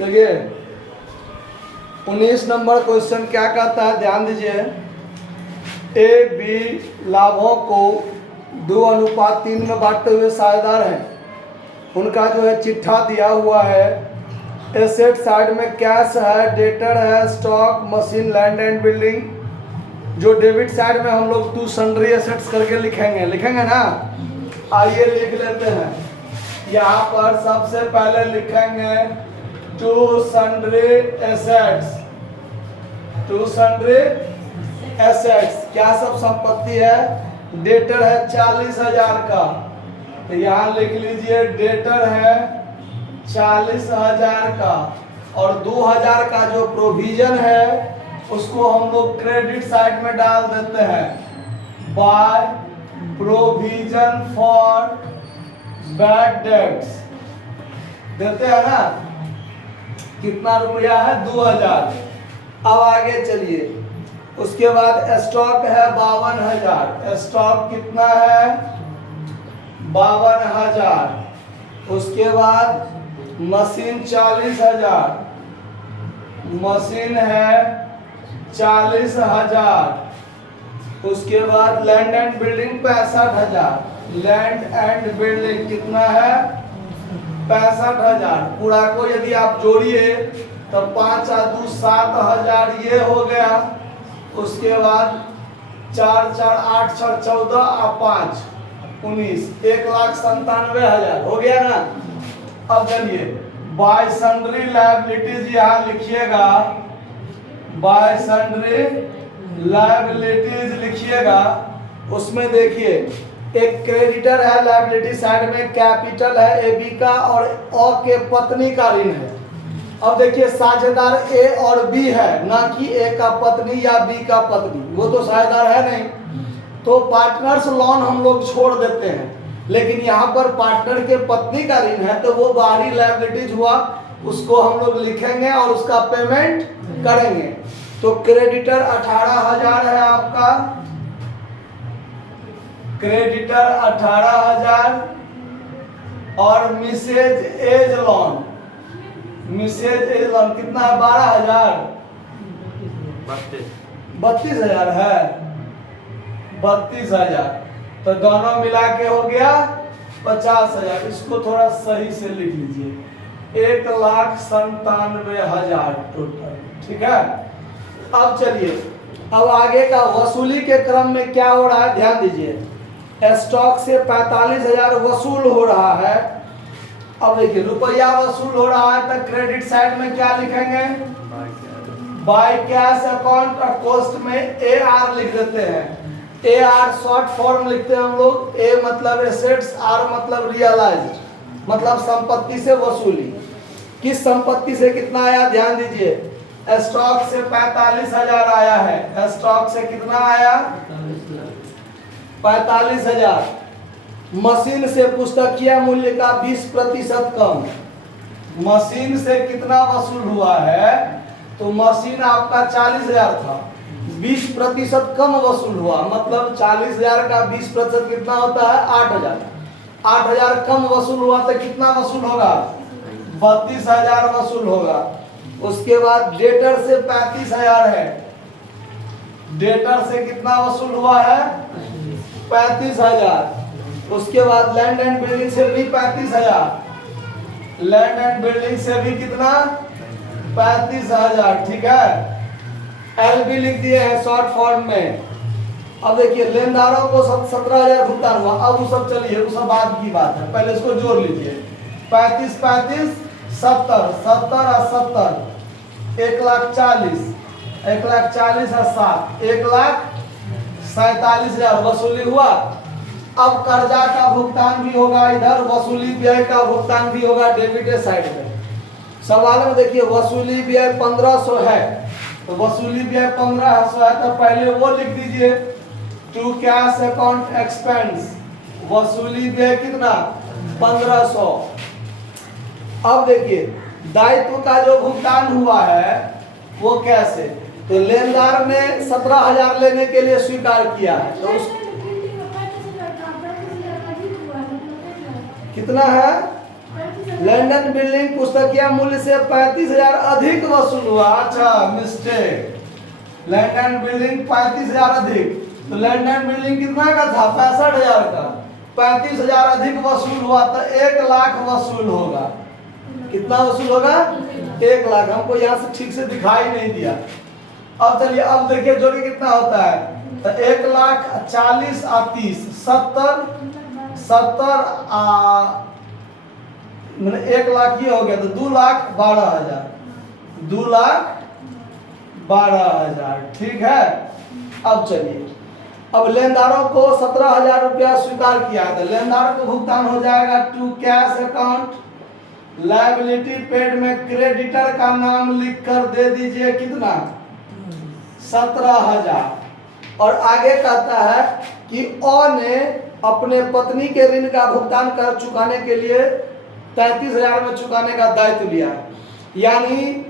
देखिए 19 number question क्या कहता है, ध्यान दीजिए। ए बी लाभों को 2:3 में बांटते हुए साझेदार हैं। उनका जो है चिट्ठा दिया हुआ है। एसेट साइड में कैश है, डेटर है, stock, machine, land and building. जो डेबिट साइड में हम लोग टू सन्ड्री एसेट्स करके लिखेंगे ना। आइए लिख लेते हैं। यहाँ पर सबसे पहले लिखेंगे to sundry assets. To sundry assets क्या सब संपत्ति है? डेटर है 40,000 का, तो यहाँ लिख लीजिए डेटर है 40,000 का, और 2,000 का जो प्रोविजन है उसको हम लोग क्रेडिट साइड में डाल देते हैं। By provision for bad debts देते हैं ना। कितना रुपया है? 2,000। अब आगे चलिए। उसके बाद स्टॉक है 52,000। स्टॉक कितना है? 52,000। उसके बाद मशीन 40,000। मशीन है 40,000। उसके बाद land and building 65,000। Land and building कितना है? 65,000। पूरा को यदि आप जोड़िए तो 5 और 2 7,000 ये हो गया। उसके बाद 4 4 8 6 14 और 5 19 1,97,000 हो गया ना। अब चलिए बाय सन्ड्री लायबिलिटीज यहाँ लिखिएगा। बाय सन्ड्री लायबिलिटीज लिखिएगा। उसमें देखिए एक क्रेडिटर है लायबिलिटी साइड में, कैपिटल है एबी का और अ के पत्नी का ऋण है। अब देखिए साझेदार ए और बी है, ना कि ए का पत्नी या बी का पत्नी, वो तो साझेदार है नहीं। तो पार्टनर्स लोन हम लोग छोड़ देते हैं, लेकिन यहाँ पर पार्टनर के पत्नी का ऋण है तो वो बाहरी लायबिलिटीज हुआ, उसको हम लोग लिखेंगे और उसका पेमेंट करेंगे। तो क्रेडिटर 18,000 है आपका। क्रेडिटर 18,000 और Mrs A's loan. Mrs A's loan कितना है? 12,000। 32,000 है। 32,000 तो दोनों मिला के हो गया 50,000। इसको थोड़ा सही से लिख लीजिए। 1,97,000 टोटल, ठीक है। अब चलिए, अब आगे का वसूली के क्रम में क्या हो रहा है, ध्यान दीजिए। स्टॉक से 45,000 वसूल हो रहा है। अब देखिए रुपया वसूल हो रहा है तो क्रेडिट साइड में क्या लिखेंगे? बाय कैश अकाउंट और कॉस्ट में AR लिख देते हैं। AR शॉर्ट फॉर्म लिखते हैं हम लोग। A मतलब एसेट्स, R मतलब रियलाइज्ड, मतलब संपत्ति से वसूली। किस संपत्ति से कितना आया? ध्यान दीजिए। स्टॉक से 45,000 आया है। स्टॉक से कितना आया? 45,000। मशीन से पुस्तकीय मूल्य का 20% कम। मशीन से कितना वसूल हुआ है? तो मशीन आपका 40,000 था, 20% कम वसूल हुआ, मतलब 40,000 का 20% कितना होता है? 8,000। 8,000 कम वसूल हुआ तो कितना वसूल होगा? 32,000 वसूल होगा। उसके बाद डेटर से 35,000 है। डेटर से कितना वसूल हुआ है? 35,000। उसके बाद लैंड एंड बिल्डिंग से भी 35,000। लैंड एंड बिल्डिंग से भी कितना? 35,000, ठीक है। LB लिख दिए हैं शॉर्ट फॉर्म में। अब देखिए लेनदारों को 17,000 भुगतान हुआ। अब वो सब चलिए, वो सब बाद की बात है, पहले इसको जोड़ लीजिए। 35 35 70 70 और 70 1,40,000। 1,40,000 और 7 1,47,000 वसूली हुआ। अब कर्जा का भुगतान भी होगा, इधर वसूली व्यय का भुगतान भी होगा डेबिट साइड में। सवाल में देखिए वसूली व्यय 1,500 है, तो वसूली व्यय 1,500 है तो पहले वो लिख दीजिए टू कैश अकाउंट एक्सपेंस। वसूली व्यय कितना? 1,500। अब देखिए दायित्व का जो भुगतान हुआ है वो कैसे? तो लेनदार ने 17,000 लेने के लिए स्वीकार किया है, तो उस कितना है? लंदन बिल्डिंग पुस्तकीय मूल्य से 35,000 अधिक वसूल हुआ। अच्छा, मिस्टेक। लंदन बिल्डिंग 35,000 अधिक, तो लंदन बिल्डिंग कितना का था? 65,000 का। 35,000 अधिक वसूल हुआ तो 1 लाख वसूल होगा। कितना वसूल होगा? 1 लाख। हमको यहाँ से ठीक से दिखाई नहीं दिया। अब चलिए, अब देखिए जोड़ी कितना होता है। तो 1 लाख 40 और 30 70 मैंने 1 लाख ये हो गया, तो 2,12,000 2,12,000। ठीक है। अब चलिए, अब लेनदारों को 17,000 रुपया स्वीकार किया है, तो लेनदारों को भुगतान हो जाएगा to cash account. Liability paid में क्रेडिटर का नाम लिख कर दे दीजिए। कितना? 17,000। और आगे कहता है कि ओ ने अपने पत्नी के ऋण का भुगतान कर चुकाने के लिए 33,000 में चुकाने का दायित्व लिया। यानी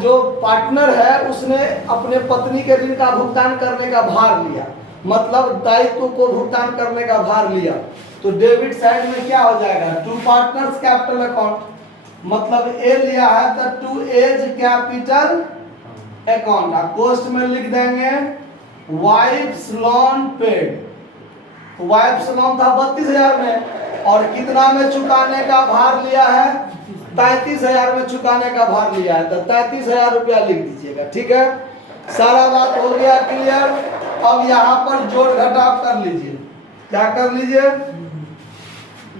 जो पार्टनर है उसने अपने पत्नी के ऋण का भुगतान करने का भार लिया, मतलब दायित्व को भुगतान करने का भार लिया। तो डेबिट साइड में क्या हो जाएगा? टू पार्टनर्स कैपिटल अकाउंट, मतलब ए लिया है तो टू एज कैपिटल अकाउंट। कोस्ट में लिख देंगे wife's loan paid. Wife's loan था 32,000 में, और कितना में चुकाने का भार लिया है? 33,000 में चुकाने का भार लिया है, तो 33,000 रुपया लिख दीजिएगा। ठीक है, सारा बात हो गया क्लियर। अब यहाँ पर जोड़ घटाव कर लीजिए। क्या कर लीजिए?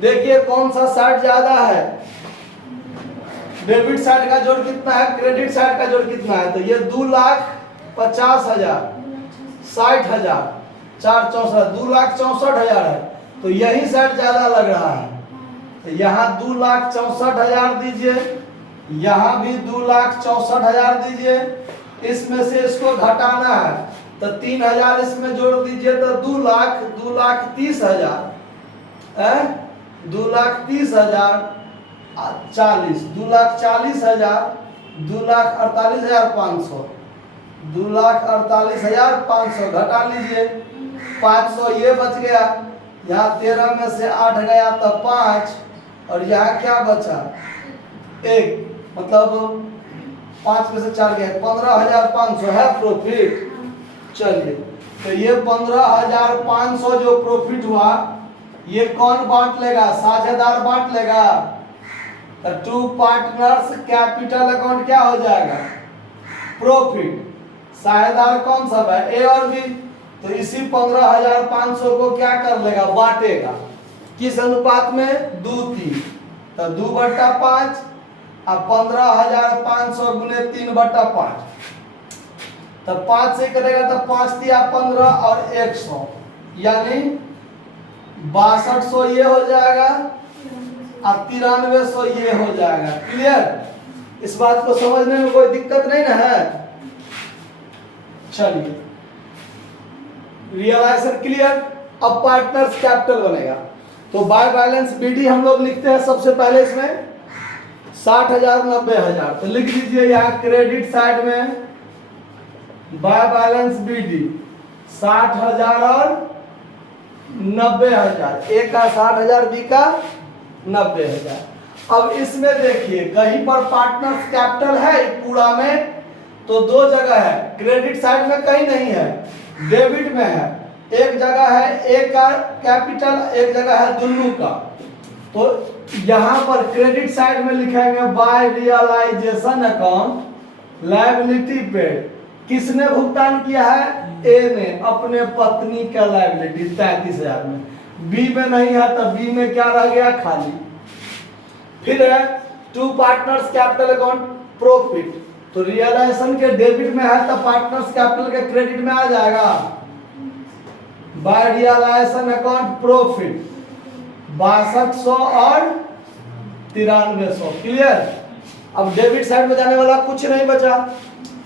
देखिए कौन सा साइड ज्यादा है। डेबिट साइड का जोड़ कितना है, क्रेडिट साइड का जोड़ कितना है? तो ये 2,50,000 60,000 4 64 2,64,000 है, तो यही साइड ज्यादा लग रहा है। तो यहाँ 2,64,000 दीजिए, यहाँ भी 2,64,000 दीजिए। इसमें से इसको घटाना है तो 3,000 इसमें जोड़ दीजिए, तो 2,30,000 2,30,000 40 2,40,000 2,48,500 2,48,500 घटा लीजिए। 500 ये बच गया, यहाँ 13 में से 8 गया तो 5, और यहाँ क्या बचा? 1, मतलब 5 में से 4 गया, 15,500 है प्रॉफिट। चलिए, तो ये 15,500 जो प्रॉफिट हुआ, ये कौन बांट लेगा? साझेदार बांट लेगा। तो टू पार्टनर्स कैपिटल अकाउंट क्या हो जाएगा? प्रॉफिट। साझेदार कौन सब है? ए और बी। तो इसी 15,500 को क्या कर लेगा? बांटेगा। किस अनुपात में? 2:3। तो 2/5 और 15,500 गुने 3/5, तो 5 से करेगा तो 5 दिया 15 और 100, यानी 6200 ये हो जाएगा और 9300 ये हो जाएगा। क्लियर? इस बात को समझने में कोई दिक्कत नहीं ना है? चलिए, रियलाइजेशन क्लियर। अब पार्टनर्स कैपिटल बनेगा, तो बाय बैलेंस बीडी हम लोग लिखते हैं सबसे पहले इसमें 60,000 90,000। तो लिख दीजिए यहाँ क्रेडिट साइड में बाय बैलेंस बीडी 60,000 और 90,000। ए का 60,000, बी का 90,000। अब इसमें देखिए कहीं पर पार्टनर्स कैपिटल है पूरा में, तो 2 जगह है। क्रेडिट साइड में कहीं नहीं है, डेबिट में है। एक जगह है ए का कैपिटल, एक जगह है दोनों का। तो यहाँ पर क्रेडिट साइड में लिखेंगे by realisation account liability paid. किसने भुगतान किया है? ए ने अपने पत्नी का लायबिलिटी 33,000 में। बी में नहीं है तो बी में क्या रह गया? खाली। फिर है to partners capital account profit. तो रियलाइजेशन के डेबिट में है तो पार्टनर्स कैपिटल के क्रेडिट में आ जाएगा। बाय रियलाइजेशन अकाउंट प्रॉफिट 6200 और 9300। क्लियर? अब डेबिट साइड में जाने वाला कुछ नहीं बचा,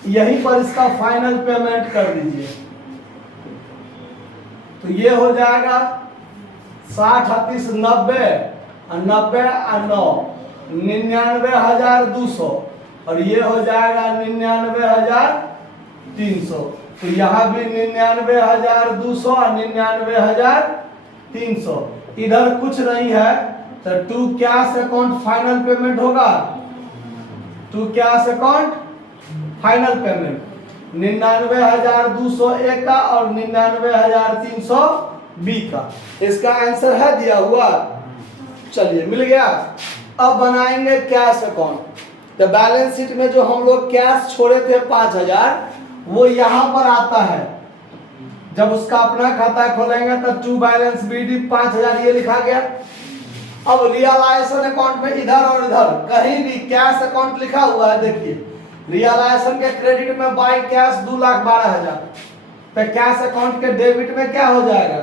यहीं पर इसका फाइनल पेमेंट कर दीजिए। तो ये हो जाएगा 60 38 90 और 90 और 9 99,200, और ये हो जाएगा 99,300। तो यहाँ भी 99,200 और 99,300। इधर कुछ नहीं है तो to cash account final payment होगा, to cash account final payment 99,201 का और 99,320 का। इसका आंसर है दिया हुआ, चलिए मिल गया। अब बनाएंगे कैश अकाउंट। तो बैलेंस शीट में जो हम लोग कैश छोड़े थे 5,000 वो यहाँ पर आता है। जब उसका अपना खाता खोलेंगे तब टू बैलेंस BD 5,000 ये लिखा गया। अब रियलाइजेशन अकाउंट में इधर और इधर कहीं भी कैश अकाउंट लिखा हुआ है, देखिए रियलाइजेशन के क्रेडिट में बाय कैश 2,12,000, तो कैश अकाउंट के डेबिट में क्या हो जाएगा,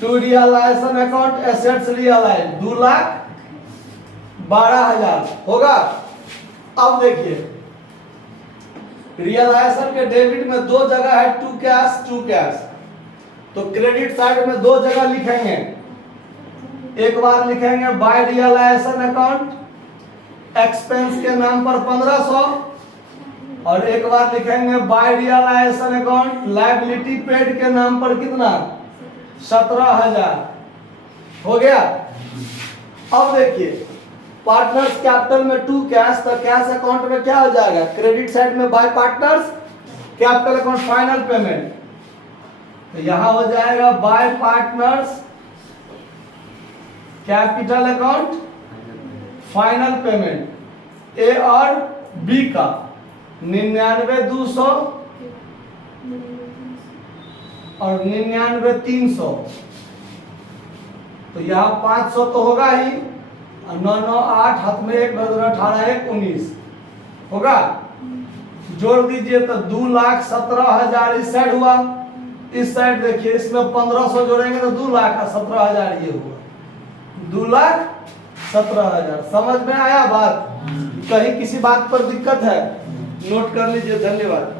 to realisation account assets realise 2,12,000 होगा। अब देखिए रियलाइजेशन के डेबिट में दो जगह है, टू कैश, तो क्रेडिट साइड में दो जगह लिखेंगे। एक बार लिखेंगे बाय रियलाइजेशन अकाउंट एक्सपेंस के नाम पर 1,500 और एक बार लिखेंगे by realisation account liability paid के नाम पर कितना 17,000 हो गया। अब देखिए पार्टनर्स कैपिटल में टू कैश, तो कैश अकाउंट में क्या हो जाएगा, क्रेडिट साइड में by partners capital account final payment, तो यहां हो जाएगा by partners capital account final payment A और बी का 99,200 और 99,300, तो यहाँ 500 तो होगा ही, 998 हाथ में 1 9 18 1 19 होगा। जोड़ दीजिए तो 2,17,000 इस साइड हुआ, इस साइड देखिए इसमें 1,500 जोड़ेंगे तो 2,17,000 ये हुआ, 2,17,000। समझ में आया बात? कहीं किसी बात पर दिक्कत है नोट कर लीजिए। धन्यवाद।